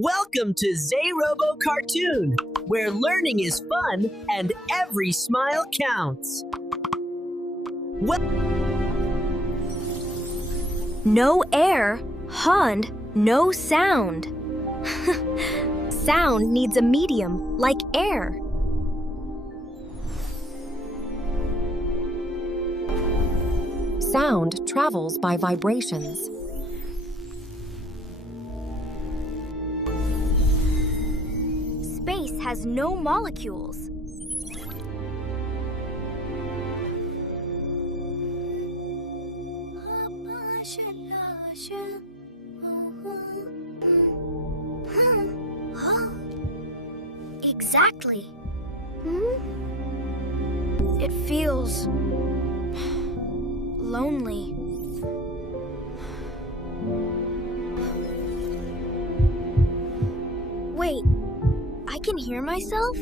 Welcome to Zyrovo Cartoon, where learning is fun and every smile counts. No air, Hond, no sound. Sound needs a medium like air. Sound travels by vibrations. Space has no molecules. Exactly. It feels lonely. Wait, I can hear myself?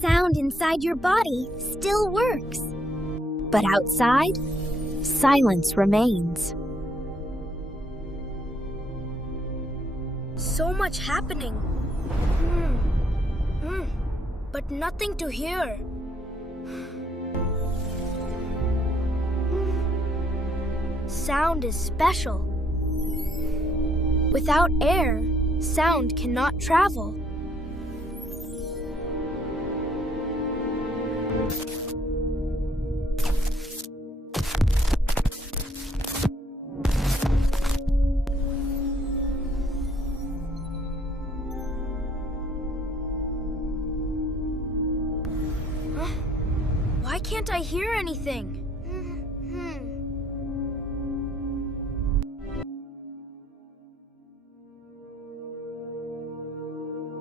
Sound inside your body still works. But outside, silence remains. So much happening. But nothing to hear. Sound is special. Without air, sound cannot travel. Why can't I hear anything?